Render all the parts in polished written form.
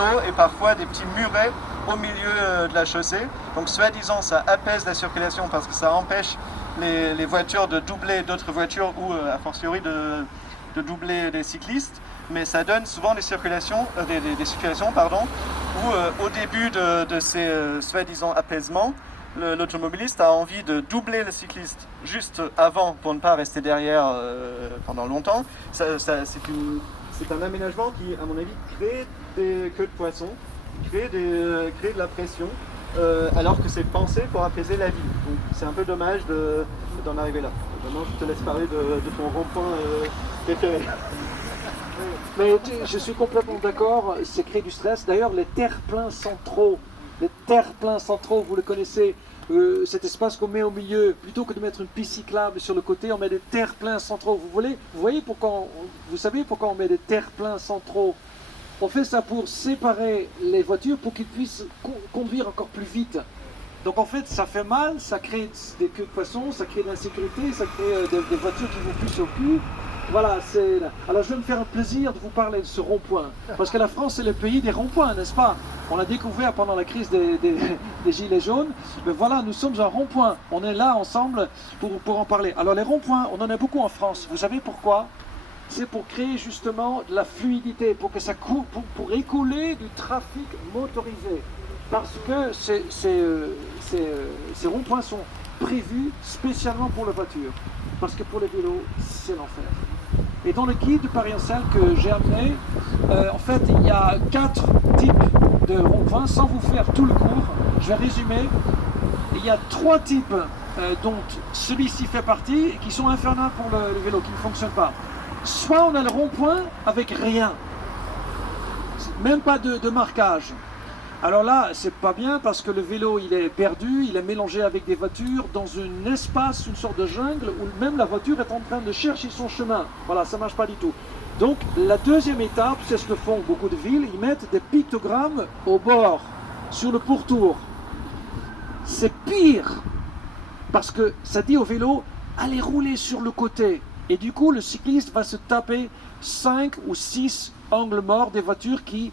vélos et parfois des petits murets au milieu de la chaussée. Donc soi-disant ça apaise la circulation parce que ça empêche les voitures de doubler d'autres voitures ou a fortiori de doubler les cyclistes. Mais ça donne souvent des situations où au début de ces soi-disant apaisements, l'automobiliste a envie de doubler le cycliste juste avant pour ne pas rester derrière pendant longtemps. C'est un aménagement qui, à mon avis, crée des queues de poisson, crée de la pression, alors que c'est pensé pour apaiser la vie. Donc c'est un peu dommage d'en arriver là. Maintenant, je te laisse parler de ton rond-point préféré. Mais je suis complètement d'accord, c'est créer du stress. D'ailleurs, les terre-pleins centraux, vous le connaissez, cet espace qu'on met au milieu, plutôt que de mettre une piste cyclable sur le côté, on met des terre-pleins centraux. Vous savez pourquoi on met des terre-pleins centraux? On fait ça pour séparer les voitures pour qu'ils puissent conduire encore plus vite. Donc en fait, ça fait mal, ça crée des queues de poisson, ça crée de l'insécurité, ça crée des voitures qui vont plus au cul. Voilà, alors je vais me faire un plaisir de vous parler de ce rond-point. Parce que la France, c'est le pays des ronds-points, n'est-ce pas? On l'a découvert pendant la crise des Gilets jaunes. Mais voilà, nous sommes un rond-point. On est là ensemble pour en parler. Alors les ronds-points, on en a beaucoup en France. Vous savez pourquoi? C'est pour créer justement de la fluidité, pour que ça coule, pour écouler du trafic motorisé. Parce que ces ronds-points sont prévus spécialement pour la voiture. Parce que pour les vélos, c'est l'enfer. Et dans le guide de Paris-en-Selle que j'ai amené, en fait, il y a 4 types de ronds-points. Sans vous faire tout le cours, je vais résumer. Il y a 3 types dont celui-ci fait partie, qui sont infernales pour le vélo, qui ne fonctionnent pas. Soit on a le rond-point avec rien, même pas de marquage. Alors là, c'est pas bien parce que le vélo, il est perdu, il est mélangé avec des voitures dans un espace, une sorte de jungle où même la voiture est en train de chercher son chemin. Voilà, ça marche pas du tout. Donc, la deuxième étape, c'est ce que font beaucoup de villes, ils mettent des pictogrammes au bord, sur le pourtour. C'est pire parce que ça dit au vélo, allez rouler sur le côté. Et du coup, le cycliste va se taper 5 ou 6 angles morts des voitures qui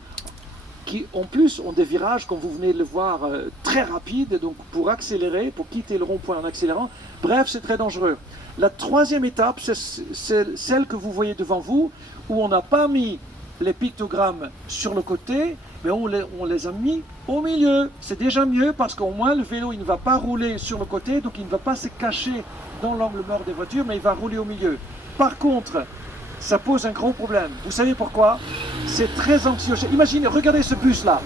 en plus ont des virages, comme vous venez de le voir, très rapides, donc pour accélérer, pour quitter le rond-point en accélérant. Bref, c'est très dangereux. La troisième étape, c'est celle que vous voyez devant vous, où on n'a pas mis les pictogrammes sur le côté, mais on les a mis au milieu. C'est déjà mieux parce qu'au moins le vélo il ne va pas rouler sur le côté, donc il ne va pas se cacher dans l'angle mort des voitures, mais il va rouler au milieu. Par contre, ça pose un gros problème. Vous savez pourquoi? C'est très anxiogène. Imaginez, regardez ce bus-là.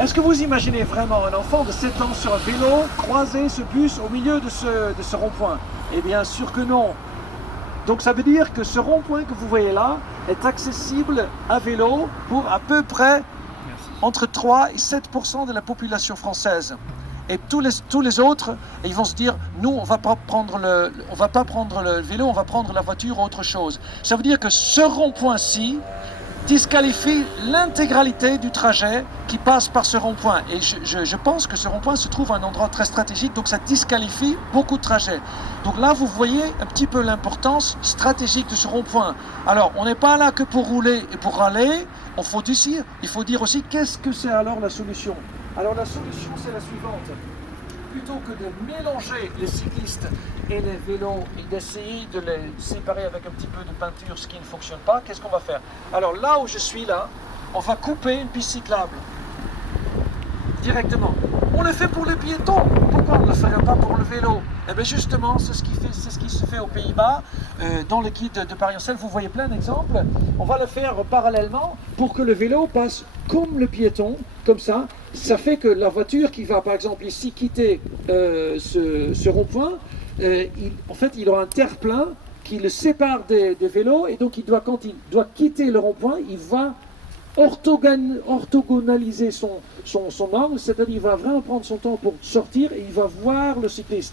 Est-ce que vous imaginez vraiment un enfant de 7 ans sur un vélo croiser ce bus au milieu de ce rond-point? Eh bien sûr que non. Donc ça veut dire que ce rond-point que vous voyez là est accessible à vélo pour à peu près entre 3 et 7% de la population française. Et tous les autres, ils vont se dire, nous, on va pas prendre le vélo, on va prendre la voiture ou autre chose. Ça veut dire que ce rond-point-ci disqualifie l'intégralité du trajet qui passe par ce rond-point. Et je pense que ce rond-point se trouve à un endroit très stratégique, donc ça disqualifie beaucoup de trajets. Donc là, vous voyez un petit peu l'importance stratégique de ce rond-point. Alors, on n'est pas là que pour rouler et pour râler, il faut dire aussi qu'est-ce que c'est alors la solution. Alors la solution, c'est la suivante. Plutôt que de mélanger les cyclistes et les vélos et d'essayer de les séparer avec un petit peu de peinture, ce qui ne fonctionne pas, qu'est-ce qu'on va faire? Alors là où je suis là, on va couper une piste cyclable. Directement. On le fait pour les piétons. Pourquoi on ne le ferait pas pour le vélo? Eh bien justement, c'est ce qui se fait aux Pays-Bas. Dans le guide de Paris-en-Selle, vous voyez plein d'exemples. On va le faire parallèlement pour que le vélo passe comme le piéton, comme ça. Ça fait que la voiture qui va, par exemple, ici quitter ce rond-point, en fait, il aura un terre-plein qui le sépare des vélos. Et donc, quand il doit quitter le rond-point, il va orthogonaliser son angle, c'est-à-dire il va vraiment prendre son temps pour sortir et il va voir le cycliste.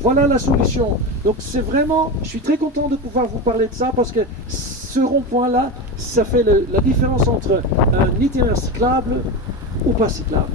Voilà la solution. Donc c'est vraiment, je suis très content de pouvoir vous parler de ça parce que ce rond-point-là, ça fait la différence entre un itinéraire cyclable ou pas cyclable.